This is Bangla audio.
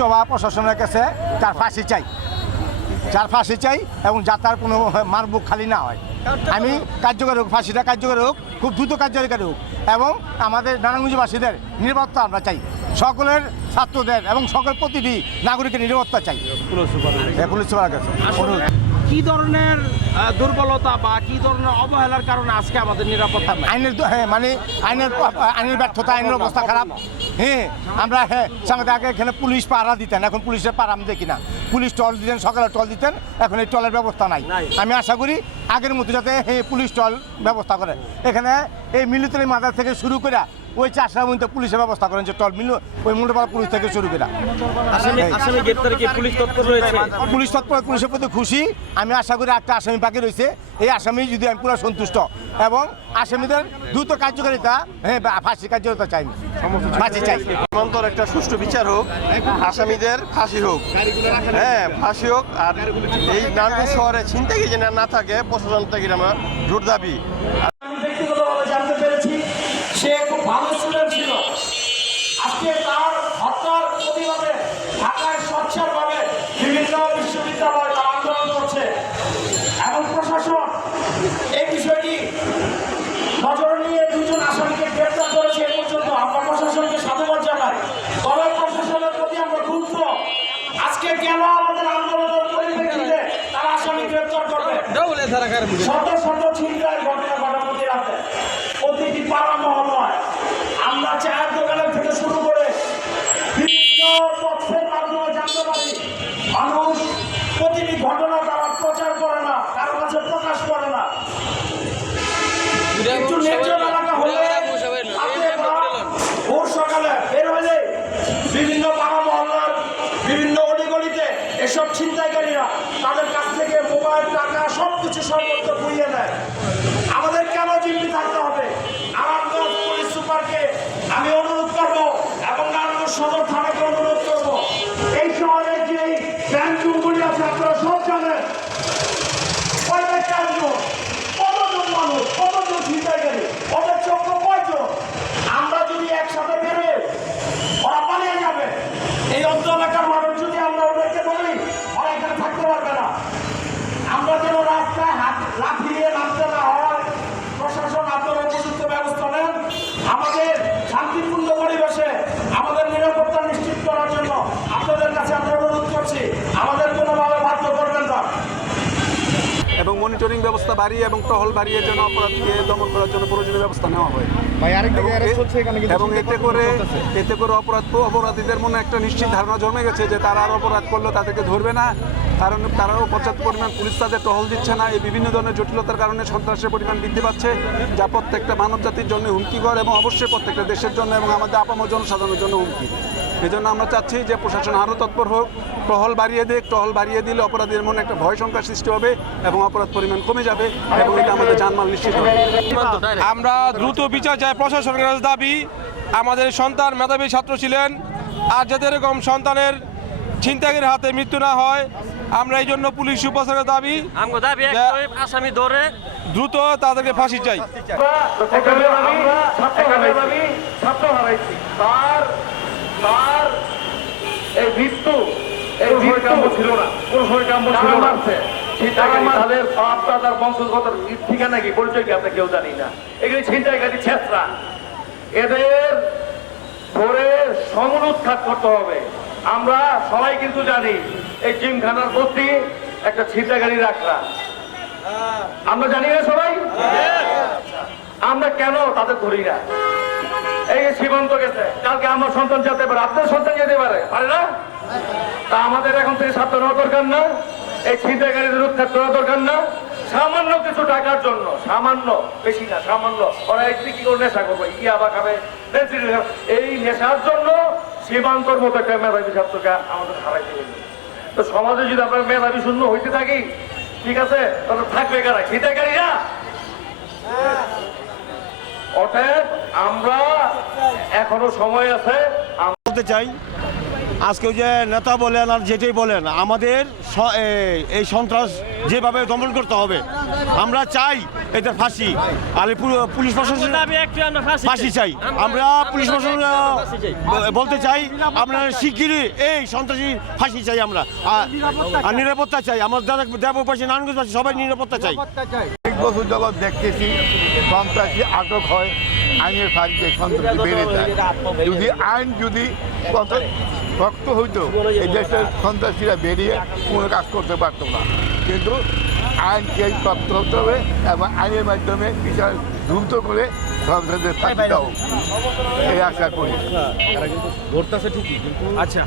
সভা প্রশাসনের কাছে তার ফাঁসি চাই। যার ফাঁসি চাই এবং যার কোনো মারবুক খালি না হয়। আমি কার্যকর হোক ফাঁসিটা কার্যকর হোক খুব দ্রুত কার্যকরী হোক এবং আমাদের নারায়ণগঞ্জবাসীদের নিরাপত্তা আমরা চাই। সকলের ছাত্রদের এবং সকল প্রতিটি নাগরিকের নিরাপত্তা চাই। হ্যাঁ, পুলিশ সুপারের কাছে। কি ধরনের দুর্বলতা বা কি ধরনের অবহেলার কারণে আজকে আমাদের নিরাপত্তা আইনের হ্যাঁ মানে আইনের আইনের ব্যর্থতা আইনের অবস্থা খারাপ। হ্যাঁ আমরা হ্যাঁ আমাদের আগে এখানে পুলিশ পাহারা দিতেন এখন পুলিশের পাহারা আমি দেখি না। পুলিশ টল দিতেন সকালে টল দিতেন এখন এই টলের ব্যবস্থা নাই। আমি আশা করি আগের মতো যাতে হ্যাঁ পুলিশ টল ব্যবস্থা করে। এখানে এই মিলিটারি মাদার থেকে শুরু করে ওই চাষা পর্যন্ত পুলিশের ব্যবস্থা করেন যে টল মিলু ওই মুন্ডপাড়া পুলিশ থেকে শুরু করে। পুলিশ তৎপর পুলিশের প্রতি খুশি। আমি আশা করি একটা আসামি বাকি রয়েছে। এই আসামি যদি আমি পুরো সন্তুষ্ট এবং আসামিদের দ্রুত কার্যকারিতা হ্যাঁ ফাঁসি কার্যকারিতা চাই ফাঁসি চাই। অন্তর একটা সুষ্ঠু বিচার হোক আসামিদের ফাঁসি হোক। হ্যাঁ ফাঁসি হোক আর এই নারায়ণগঞ্জ শহরে ছিনতাই যেন না থাকে প্রশাসন থেকে আমরা জোর দাবি আমি ব্যক্তিগতভাবে জানতে পেরেছি সে খুব ভালো স্টুডেন্ট ছিল আজকে তার হত্যার প্রতিবাদে ঢাকায় স্বচ্ছভাবে বিভিন্ন বিশ্ববিদ্যালয় তারা আন্দোলন করছে এবং প্রশাসন এই বিষয়টি নজর নিয়ে দুজন আসামিকে গ্রেপ্তার করেছে এ পর্যন্ত আমরা প্রশাসনকে সাধুবাদ জানাই তবে প্রশাসনের প্রতি আমরা ক্ষুব্ধ আজকে কেন আমাদের আন্দোলনের পরিপ্রেক্ষিতে তারা আসামি গ্রেপ্তার করবে শত শত ছিনতাই ঘটনা ঘটা প্রতি প্রতিটি পাড়া মহল্লায় আমরা চায়ের দোকানের থেকে শুরু করে বিভিন্ন তথ্যের মাধ্যমে জানতে পারি মানুষ প্রতিটি ঘটনা তারা প্রচার করে না কারও কাছে প্রকাশ করে না। একটু নির্জন এলাকা হলে ভোর সকালে বের হলে বিভিন্ন পাড়া মহল্লার বিভিন্ন অলিগলিতে এসব ছিনতাইকারীরা মনিটরিং ব্যবস্থা বাড়িয়ে এবং টহল বাড়িয়ে যেন অপরাধকে দমন করার জন্য প্রয়োজনীয় ব্যবস্থা নেওয়া হয়। এবং এতে করে এতে করে অপরাধ অপরাধীদের মনে একটা নিশ্চিত ধারণা জন্মে গেছে যে তারা আর অপরাধ করলে তাদেরকে ধরবে না। কারণ তারাও পর্যাপ্ত পরিমাণ পুলিশ তাদের টহল দিচ্ছে না। এই বিভিন্ন ধরনের জটিলতার কারণে সন্ত্রাসের পরিমাণ বৃদ্ধি পাচ্ছে যা প্রত্যেকটা মানব জাতির জন্য হুমকিকর এবং অবশ্যই প্রত্যেকটা দেশের জন্য এবং আমাদের আপামর জনসাধারণের জন্য হুমকি। এই জন্য আমরা চাচ্ছি যে প্রশাসন আরও তৎপর হোক টহল বাড়িয়ে দেখ টহল বাড়িয়ে দিলে অপরাধীদের মনে একটা ভয় সংখ্যা সৃষ্টি হবে এবং অপরাধ পরিমাণ কমে যাবে এবং এটা আমাদের জানমাল নিশ্চিত হবে। আমরা দ্রুত বিচার চাই প্রশাসনের কাছে দাবি আমাদের সন্তান মেধাবী ছাত্র ছিলেন আর যাতে এরকম সন্তানের ছিনতাইয়ের হাতে মৃত্যু না হয় আমরা এই জন্য পুলিশ সুপারের দাবি আসামি ধরে। দ্রুত তাদেরকে ফাঁসি চাই। ছাত্র হারাইছি। তার তার এই মৃত্যু এই মৃত্যু ছিল না কোন কাম্য ছিল না। ঠিকানা কি পরিচয় কি আমরা কেউ জানি না। এগুলি ছিনতাইকারী ছেত্রা এদের ধরে করতে হবে। আমরা সবাই কিন্তু জানি এই জিমখানার প্রতি একটা ছিনতাইকারী রাখরা। আমরা জানি না সবাই? আমরা কেন তাদের ধরি না? এই যে সীমান্ত গেছে, কালকে আমার সন্তান যেতে পারে, আপনার সন্তান যেতে পারে পারে না? তা আমাদের এখন থেকে সাবধান হওয়া দরকার না, এই ছিনতাইকারীদের উৎখাত করা দরকার না। সামান্য কিছু টাকার জন্য, সামান্য, বেশি না, সামান্য। ওরা একদিকে কি করে নেশা করবে ইয়াবা খাবে খাবে। এই নেশার জন্য সীমান্তর মতো একটা মেধাবী ছাত্রকে আমাদের হারাইতে হবে তো সমাজে যদি আমরা মেধাবী শূন্য হইতে থাকি, ঠিক আছে? তাহলে থাকবে কারা? ছিনতাইকারীরা? অতএব আমরা এখনও সময় আছে বলতে চাই আজকে যে নেতা বলেন আর যেটাই বলেন আমাদের এই সন্ত্রাস যেভাবে দমন করতে হবে আমরা চাই এদের ফাঁসি। আর পুলিশ প্রশাসন ফাঁসি চাই। আমরা পুলিশ প্রশাসন বলতে চাই আমরা শিগগিরই এই সন্ত্রাসী ফাঁসি চাই আমরা। আর- নিরাপত্তা চাই। আমার দাদা দেবপাশী নারায়ণগঞ্জবাসী সবাই নিরাপত্তা চাই। বছর যাবৎ দেখতেছি সন্ত্রাসী আটক হয় আইনের ফাঁকে সন্ত্রাসী বেড়ে যায়। যদি আইন যদি কত শক্ত হইতো এই দেশের সন্ত্রাসীরা বেরিয়ে কোনো কাজ করতে পারতো না। কিন্তু আইনকে শক্ত হতে হবে এবং আইনের মাধ্যমে বিচার দ্রুত করে সন্ত্রাসীদের ফাঁসি দাও এই আশা করি। আচ্ছা।